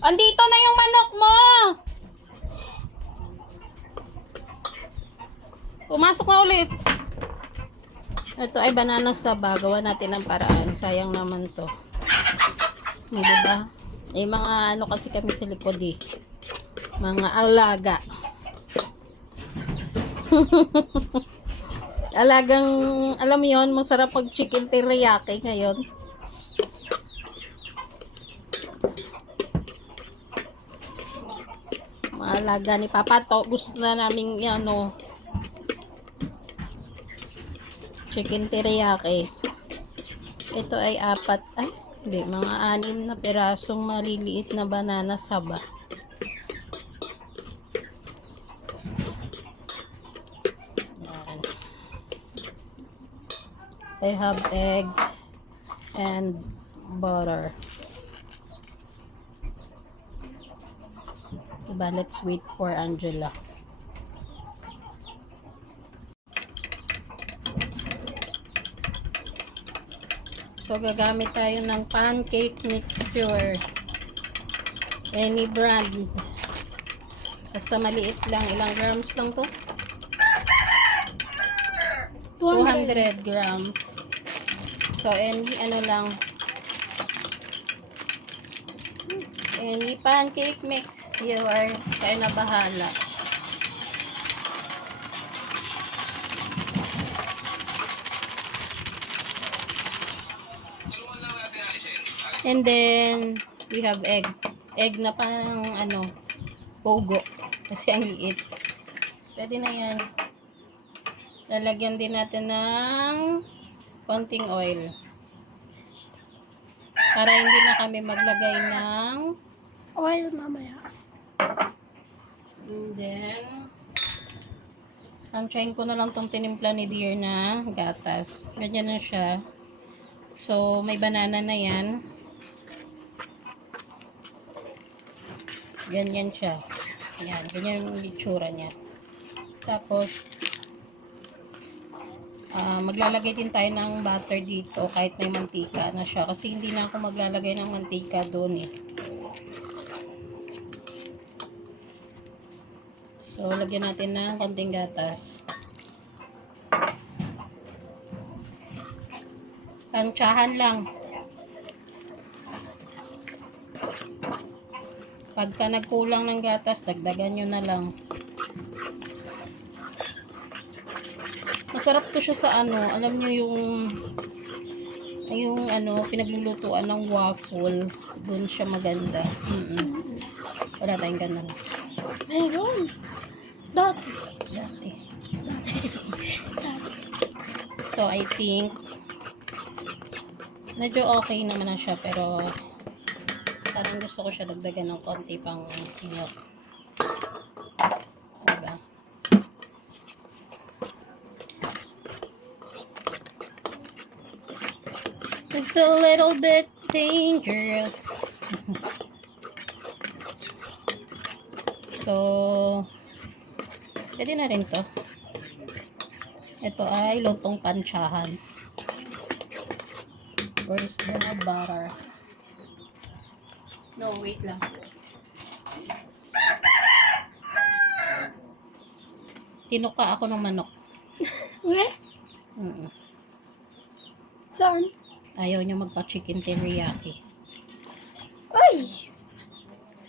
Andito na yung manok mo! Pumasok na ulit. Ito ay banana saba. Gawa natin ng paraan. Sayang naman to. Diba? Eh, mga ano kasi kami sa likod eh. Mga alaga. Alagang, alam mo yun, masarap pag chicken teriyaki ngayon. Mga alaga ni Papa to. Gusto na namin ano, chicken teriyaki. Ito ay apat, ay, hindi, mga 6 na pirasong maliliit na banana saba. Yan. I have egg and butter. Diba, let's wait for Angela. So, gagamit tayo ng pancake mixture. Any brand. Basta maliit lang. Ilang grams lang to? 200 grams. So, any ano lang. Any pancake mix. You are kayo na bahala. And then, we have egg. Egg na pang, ano, pogo. Kasi ang liit. Pwede na yan. Lalagyan din natin ng konting oil. Para hindi na kami maglagay ng Oil mamaya. and then, ang trying ko na lang tong tinimpla ni Dear na gatas. Ganyan na siya. So, may banana na yan. Ganyan siya. Yan, ganyan yung itsura niya. Tapos, maglalagay din tayo ng butter dito kahit may mantika na siya. Kasi hindi na ako maglalagay ng mantika doon eh. So, lagyan natin ng konting gatas. Tansyahan lang. Pagka nagkulang ng gatas, dagdagan nyo na lang. Masarap to siya sa ano, alam nyo yung ano, pinaglulutuan ng waffle. Doon siya maganda. Wala tayong ganun. Mayroon. Dati. So, I think medyo okay naman na siya, pero parang gusto ko siya dagdagan ng konti pang milk. Diba? It's a little bit dangerous. So, pwede na rin to. Ito ay lutong pansyahan. Where's the butter? No, wait lang. Tinuka ako ng manok. Eh? Saan? Ayaw niya magpa-chicken teriyaki. Ay!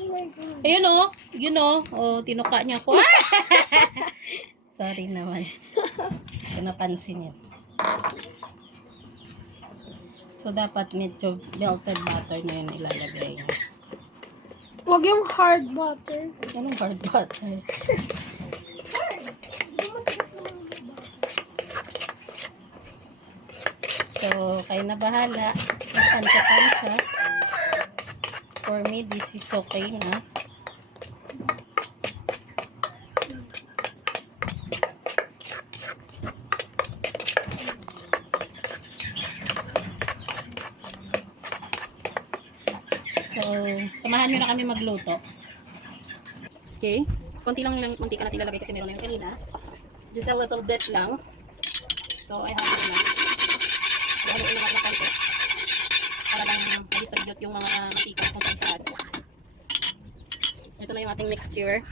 Oh my God. Ayun o. Yun o. O, tinuka niya ako. Sorry naman. Hindi napansin niya. So, dapat medyo melted butter na yun ilalagay niya. Huwag yung hard butter. Anong hard butter? So, kayo na bahala. Tansya-tansya. For me, this is okay na. So, samahan nyo na kami magluto. Okay. Konti lang lang mantika natin lalagay kasi meron na yung kanina. Just a little bit lang. So, I have to na. So, ano yung mga konti. Para lang ma-distribute yung mga mantika kung saan saan. Ito na yung ating mixture.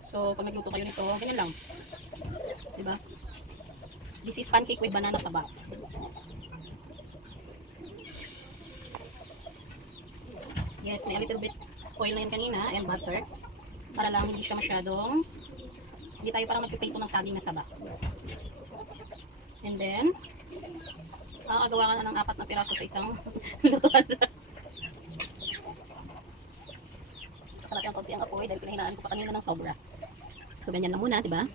So, pag nagluto kayo nito, ganyan lang. Diba? This is pancake with banana saba. Yes, may a little bit oil na yan kanina and butter. Para lang hindi siya masyadong, hindi tayo parang magpiprito ng saging na saba. And then, makakagawa ka na ng 4 na piraso sa isang lutuan. Saka natin ang konti ang apoy dahil pinahinaan ko pa kanina ng sobra. So, ganyan lang muna, diba?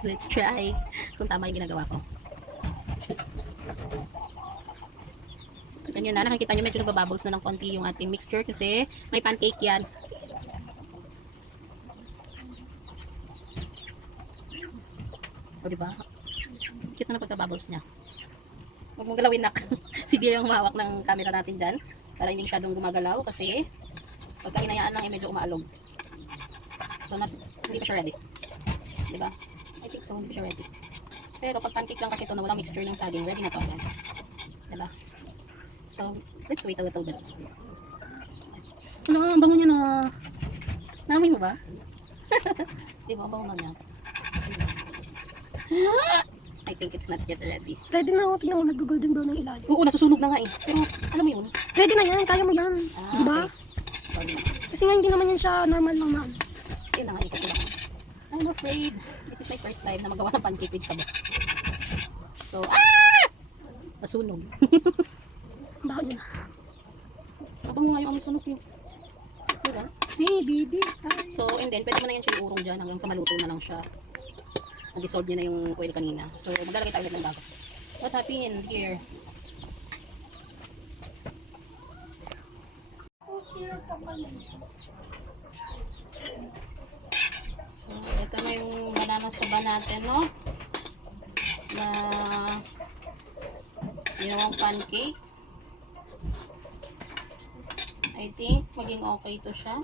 Let's try kung tama yung ginagawa ko. Ganyan na, nakikita nyo medyo nagbabubbles na ng konti yung ating mixture kasi may pancake yan. O diba? Cute na pagka-bubbles niya. Huwag mong galawin, nak. Si Dia yung mahawak ng camera natin dyan para hindi masyadong gumagalaw kasi pagka hinayaan lang medyo umaalog. So, hindi pa siya ready. Diba? I think so, hindi pa siya ready. Pero pag pancake lang kasi ito na walang mixture ng saging, ready na to agad. Diba? So, let's wait a little bit. Ano, ang bango niya na. Naamoy mo ba? Diba, ang bango na niya. I think it's not yet ready. Ready na ako. Tingnan mo, nag-golden brown ng ilalim. Oo, nasusunog na nga eh. Pero, alam mo yun? Ready na yan. Kaya mo yan. Diba? Okay. Sorry na. Kasi nga hindi naman yan siya normal lang na. Yun na nga, ikot ko lang. I'm afraid. This is my first time na magawa ng pancake with sabo. So, nasunog. Baho niya na. Abang nga yung amoy sunog yun. Diba? Baby, this time. So, and then, pwede mo na yan siya iurong dyan hanggang sa maluto na lang siya. Nag-dissolve niya na yung oil kanina. So, maglalagay tayo ulit ng bago. What happened here? So, ito na yung banana saba natin, no? Na ginawang pancake. I think maging okay to siya.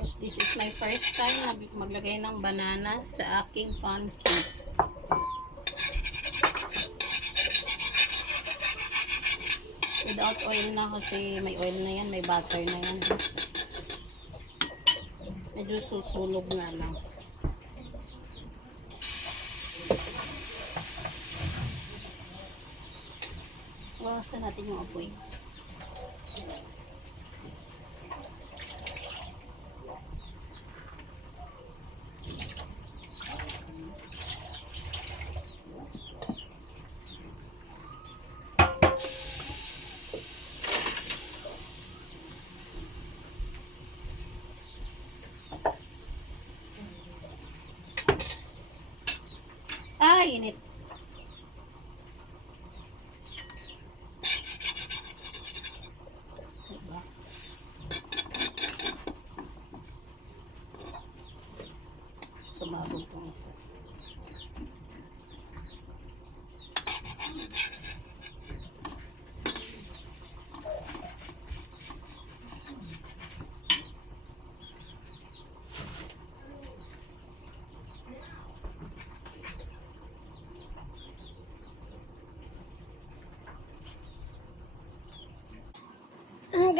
Because this is my first time na maglagay ng banana sa aking pancake. Without oil na kasi may oil na yan, may butter na yan. Medyo susunog na lang. Bawasan natin yung apoy. Ay, init. Diba? Sumabog itong isa.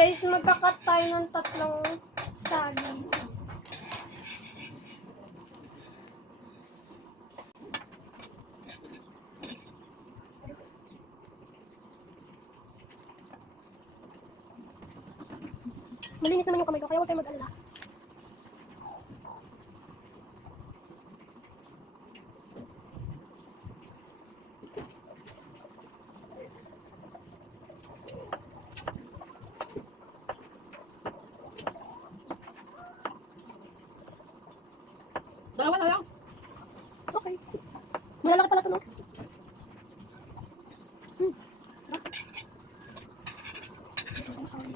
Guys, magkakat tayo ng 3 saging. Malinis naman yung kamay ko, kaya huwag tayo mag-alala. Dalawa na lang. Okay. Malalaki pala ito, no? Sorry.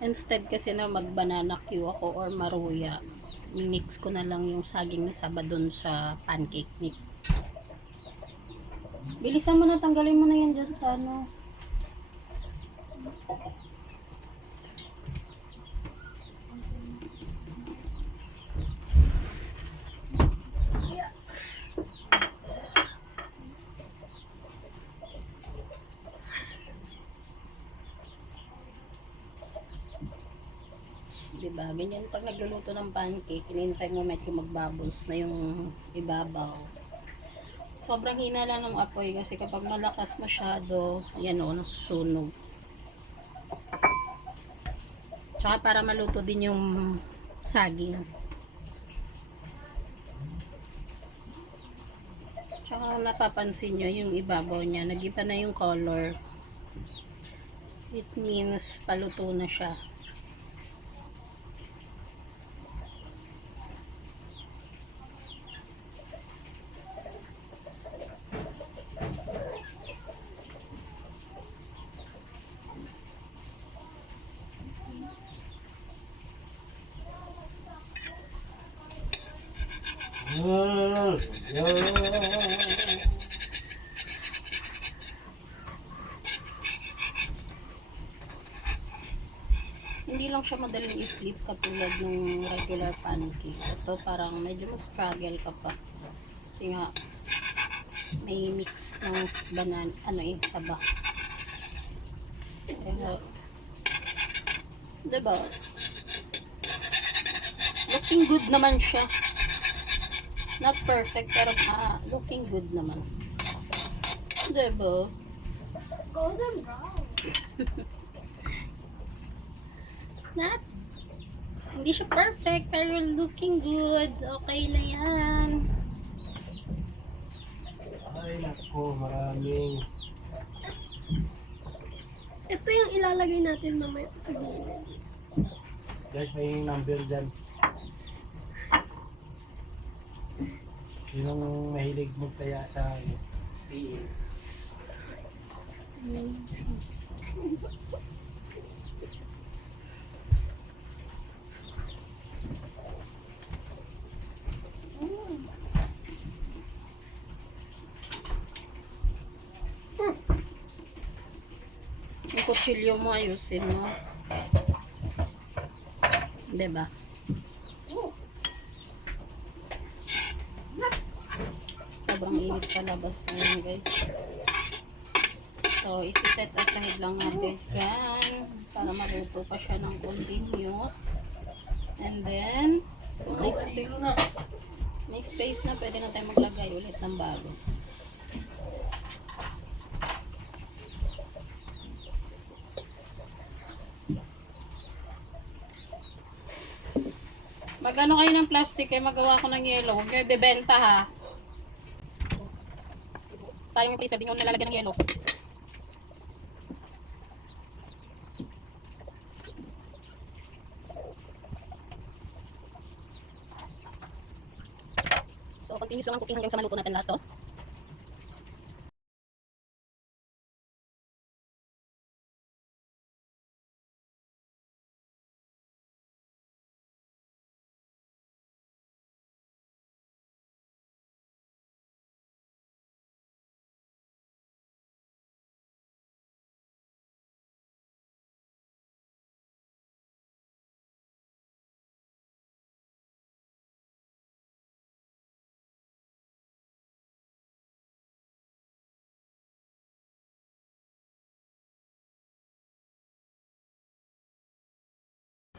Instead kasi na mag-banana Q ako or maruya, mix ko na lang yung saging na saba dun sa pancake mix. Bilisan mo na, tanggalin mo na yan dyan sa ano. Diba? Ganyan pag nagluluto ng pancake, hinihintay mo medyo magbubbles na yung ibabaw. Sobrang hina lang ng apoy kasi kapag malakas masyado, yan o, nasusunog. Tsaka para maluto din yung saging. Tsaka napapansin nyo yung ibabaw niya, nag-iba na yung color. It means paluto na siya. Hindi lang siya madaling i-flip katulad ng regular pancake. Ito parang medyo struggle ka pa. Kasi nga may mix ng banana, saba. Pero, diba? Looking good naman siya. Not perfect, pero looking good naman. Diba? Golden brown. Not, hindi siya perfect, pero looking good. Okay na yan. Ay, nako, maraming. Ito yung ilalagay natin mamaya sa gilid. Guys, may number dyan. Sinong mahilig magtaya sa steel? Yung kutsilyo mo ayusin mo. Diba? Sobrang init sa labas ngayon, guys. So, isi-set aside lang natin dyan para maluto pa siya ng continuous. And then, kung may space na, pwede na tayo maglagay ulit ng bago. Magano kayo ng plastic, eh, magawa ko ng yellow. Huwag nyo ibebenta, ha. Sayang yung freezer, di nyo nalalagyan ng yellow. So, continuous lang ang cooking hanggang sa maluto natin lahat to.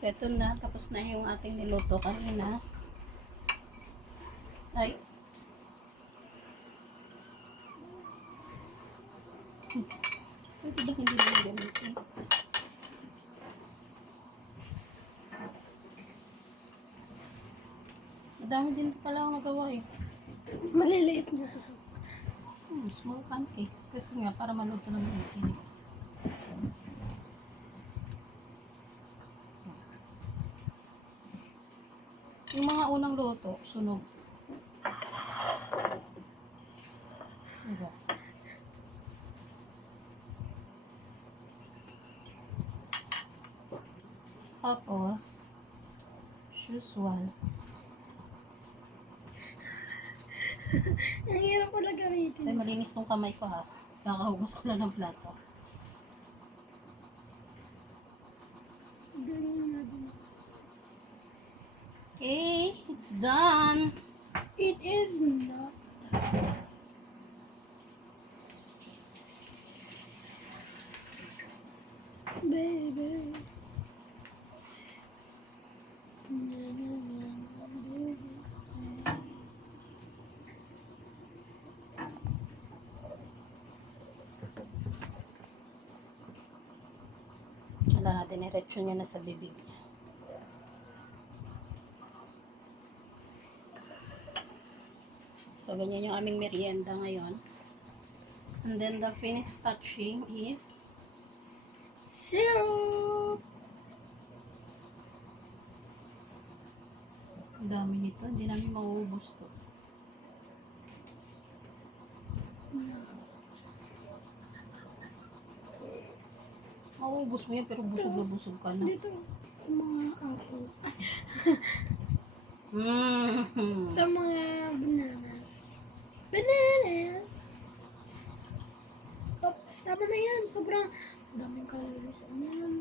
So, ito na. Tapos na yung ating niluto kanina. Ay. Pwede ba hindi na gamitin? Madami din pala akong magawa eh. Maliliit na. Small pancakes. Kasi nga, para maluto ng itin. Yung mga unang luto, sunog. Diba? Tapos, usual. Ang hirap pala Ay, gamitin. malinis tong kamay ko ha. Nakahugas ko na ng plato. Ganyan na din. Okay, it's done. It is not that. Baby. Na, na, na, na, baby. Wala natin, erection niya na sa bibig niya. So, ganyan yung aming merienda ngayon. And then, the finished touching is Syrup. ang dami nito. Hindi namin mauubos to. Mauubos mo yan, pero busog na busog ka na. Dito. Sa mga apples. Ay, Mm. sa mga bananas. Bananas! Oops, tama na yan. Sobrang daming calories. Ano yan?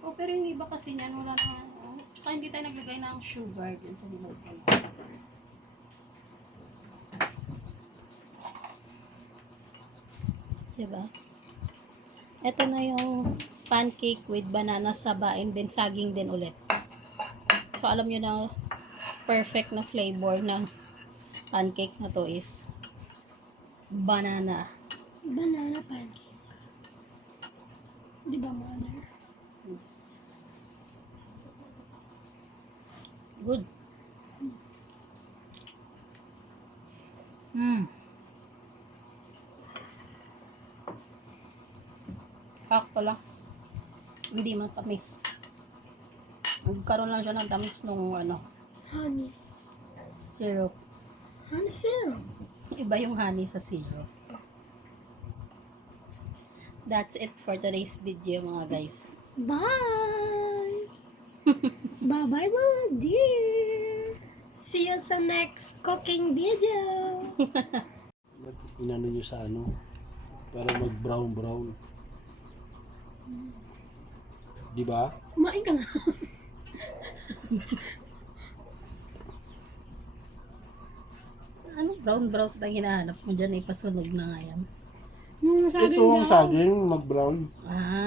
Oh, pero yung iba kasi niyan, wala na. Oh. Tsaka hindi tayo naglagay ng sugar dun sa nilog ko. Diba? Ito na yung pancake with banana sabain, then saging din ulit. So, alam nyo na perfect na flavor ng pancake na to is banana. Banana pancake. Di ba, mother? Good. Mm. Sakto lang. Hindi man tamis. Nagkaroon lang siya ng tamis nung Honey. syrup. Honey syrup. Iba yung honey sa syrup. That's it for today's video mga guys. Bye! Bye-bye, mga dear! See you sa next cooking video! Inano nyo sa ano, para mag-brown-brown. Di ba? Kumain ka na. Ano brown ba hinahanap mo dyan? Ipasunog na nga yan. Yung sabi Ito ang niya, saging, mag-brown. Ah,